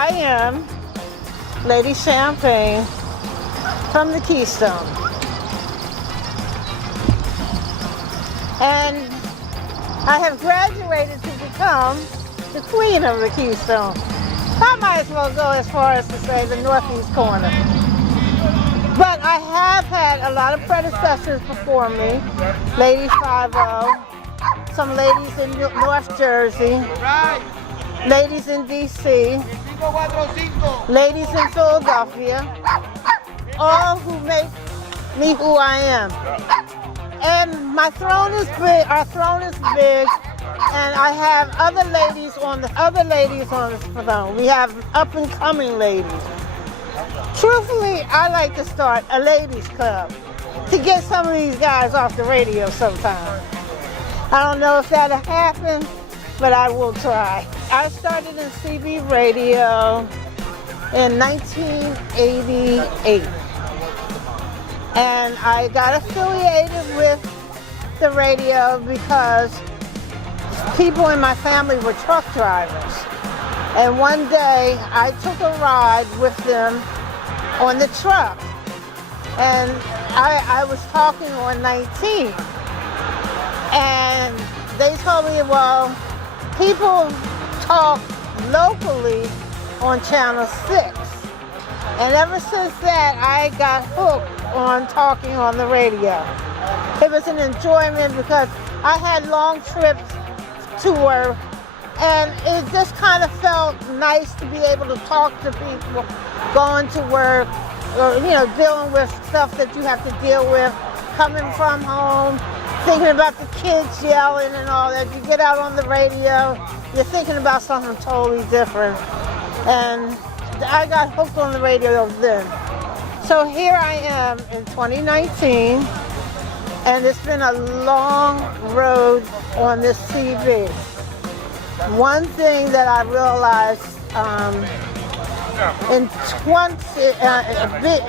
I am, Lady Champagne from the Keystone. And I have graduated to become the Queen of the Keystone. I might as well go as far as to say the Northeast corner. But I have had a lot of predecessors before me. Lady 5-0, some ladies in North Jersey, ladies in DC, ladies in Philadelphia, all who make me who I am. And my throne is big, our throne is big, and I have other ladies on the throne. We have up and coming ladies. Truthfully, I like to start a ladies club to get some of these guys off the radio sometime. I don't know if that'll happen, but I will try. I started in CB radio in 1988. And I got affiliated with the radio because people in my family were truck drivers. And one day I took a ride with them on the truck. And I was talking on 19. And they told me, well, people talk locally on Channel 6. And ever since that, I got hooked on talking on the radio. It was an enjoyment because I had long trips to work, and it just kind of felt nice to be able to talk to people going to work, or dealing with stuff that you have to deal with, coming from home, thinking about the kids yelling and all that. You get out on the radio, you're thinking about something totally different. And I got hooked on the radio then. So here I am in 2019, and it's been a long road on this TV. One thing that I realized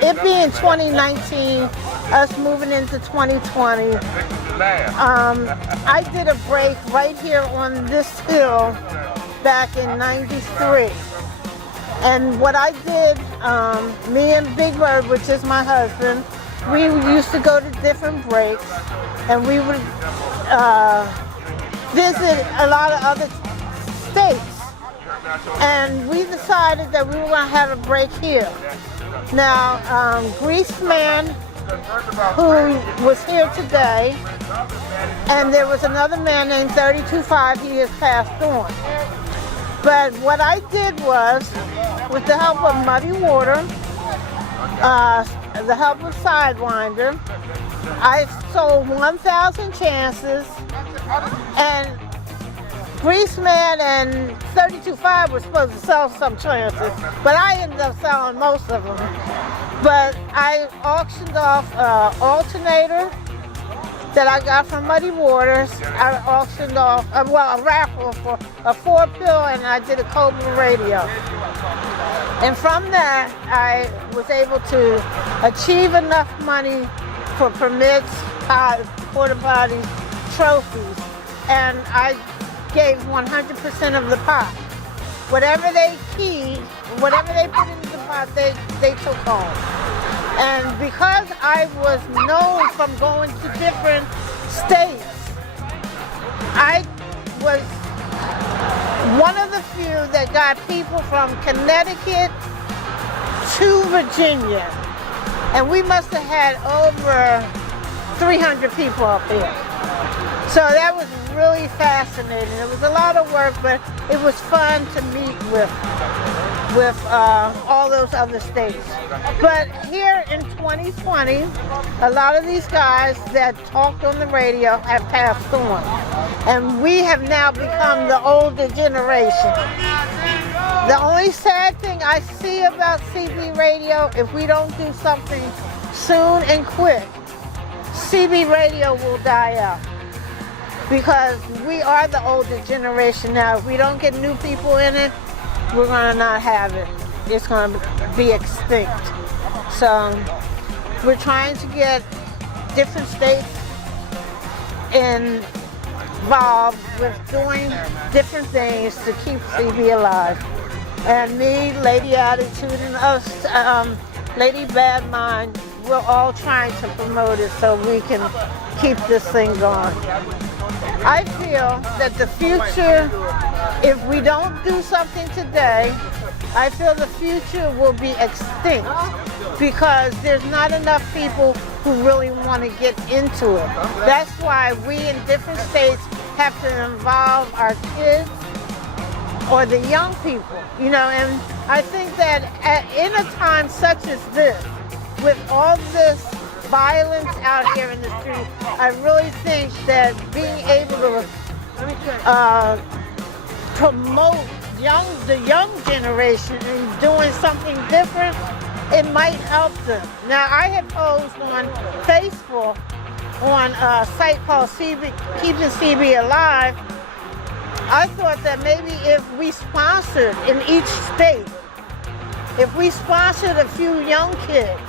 it being 2019, us moving into 2020, I did a break right here on this hill back in '93. And what I did, me and Big Bird, which is my husband, we used to go to different breaks, and we would visit a lot of other states. And we decided that we were going to have a break here. Now, Greaseman, who was here today, and there was another man named 32.5, he has passed on. But what I did was, with the help of Muddy Water, the help of Sidewinder, I sold 1,000 chances, and Greaseman and 32.5 were supposed to sell some chances, but I ended up selling most of them. But I auctioned off an alternator that I got from Muddy Waters. I auctioned off, a raffle for a 4-pill, and I did a Cobra radio. And from that, I was able to achieve enough money for permits, porta potties, trophies, and I gave 100% of the pot. Whatever they keyed, whatever they put into the pot, they took home. And because I was known from going to different states, I was one of the few that got people from Connecticut to Virginia. And we must have had over 300 people up here. So that was really fascinating. It was a lot of work, but it was fun to meet with all those other states. But here in 2020, a lot of these guys that talked on the radio have passed on. And we have now become the older generation. The only sad thing I see about CB radio, if we don't do something soon and quick, CB radio will die out. Because we are the older generation now. If we don't get new people in it, we're going to not have it. It's going to be extinct. So we're trying to get different states involved with doing different things to keep CB alive. And me, Lady Attitude, and us, Lady Bad Mind, we're all trying to promote it so we can keep this thing going. I feel that the future, if we don't do something today, I feel the future will be extinct because there's not enough people who really want to get into it. That's why we in different states have to involve our kids or the young people, you know, and I think that in a time such as this, with all this violence out here in the street, I really think that being able to promote the young generation and doing something different, it might help them. Now, I had posed on Facebook on a site called Keeping CB Alive. I thought that maybe if we sponsored in each state, if we sponsored a few young kids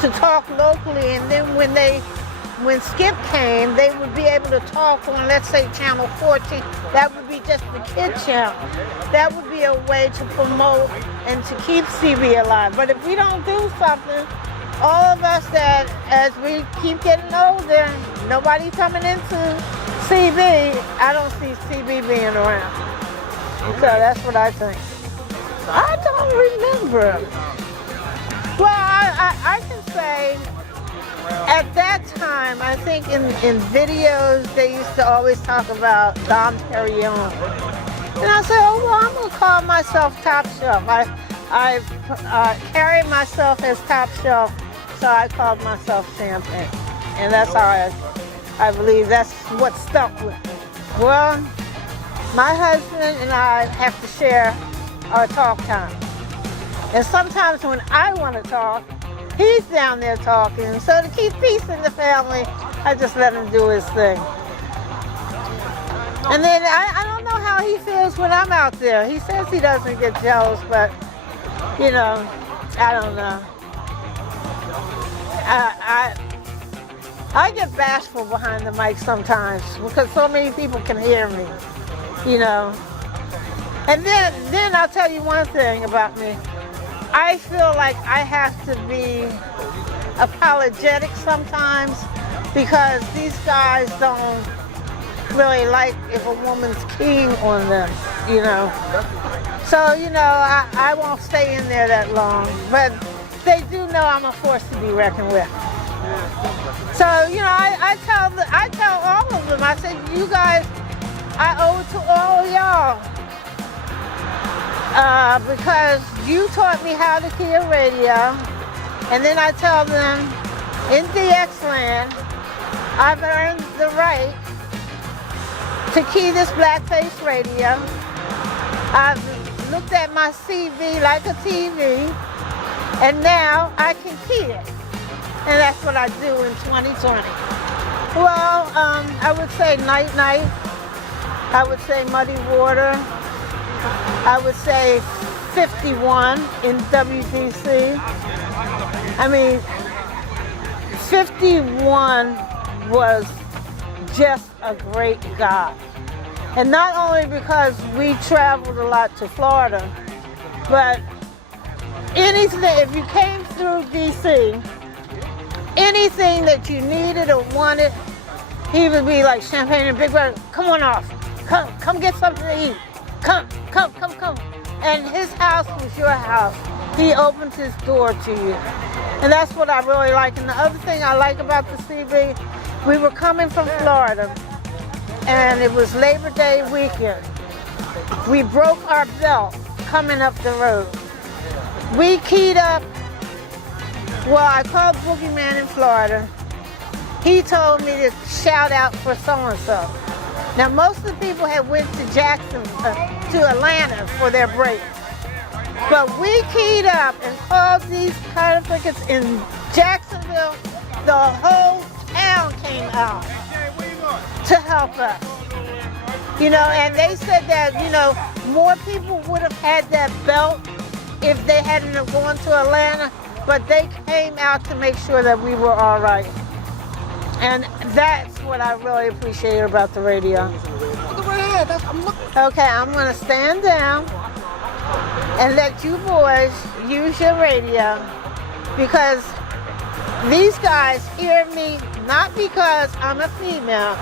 to talk locally, and then when Skip came, they would be able to talk on, let's say, Channel 14. That would be just the kid channel. That would be a way to promote and to keep CB alive. But if we don't do something, all of us that, as we keep getting older, nobody coming into CB, I don't see CB being around. Okay. So that's what I think. I don't remember. Well, I can say at that time, I think in videos, they used to always talk about Dom Perignon. And I said, oh, well, I'm going to call myself Top Shelf. I carried myself as Top Shelf, so I called myself Champagne. And that's how I believe that's what stuck with me. Well, my husband and I have to share our talk time. And sometimes when I want to talk, he's down there talking. So to keep peace in the family, I just let him do his thing. And then I don't know how he feels when I'm out there. He says he doesn't get jealous, but, you know, I don't know. I get bashful behind the mic sometimes because so many people can hear me, you know. And then I'll tell you one thing about me. I feel like I have to be apologetic sometimes because these guys don't really like if a woman's keying on them, you know. So, you know, I won't stay in there that long, but they do know I'm a force to be reckoned with. So, you know, I tell all of them, I said, you guys, I owe it to all of y'all. Because you taught me how to key a radio, and then I tell them, in DX land, I've earned the right to key this blackface radio. I've looked at my CV like a TV, and now I can key it. And that's what I do in 2020. Well, I would say Night Night. I would say Muddy Water. I would say 51 in WDC. I mean, 51 was just a great guy. And not only because we traveled a lot to Florida, but anything, if you came through DC, anything that you needed or wanted, he would be like, Champagne and Big Brother, come on off. Come get something to eat. Come. And his house was your house. He opened his door to you. And that's what I really like. And the other thing I like about the CB, we were coming from Florida, and it was Labor Day weekend. We broke our belt coming up the road. We keyed up. Well, I called Boogeyman in Florida. He told me to shout out for so-and-so. Now, most of the people had went to to Atlanta for their break. But we keyed up and called these certificates in Jacksonville. The whole town came out to help us. You know, and they said that, you know, more people would have had that belt if they hadn't have gone to Atlanta, but they came out to make sure that we were all right. And that's what I really appreciate about the radio. Okay, I'm going to stand down. and let you boys use your radio, because these guys hear me not because I'm a female,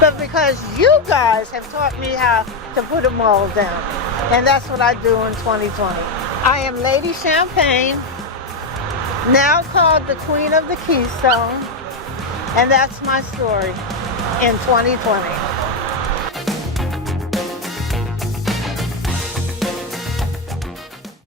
but because you guys have taught me how to put a mold down. And that's what I do in 2020. I am Lady Champagne, now called the Queen of the Keystone, and that's my story in 2020.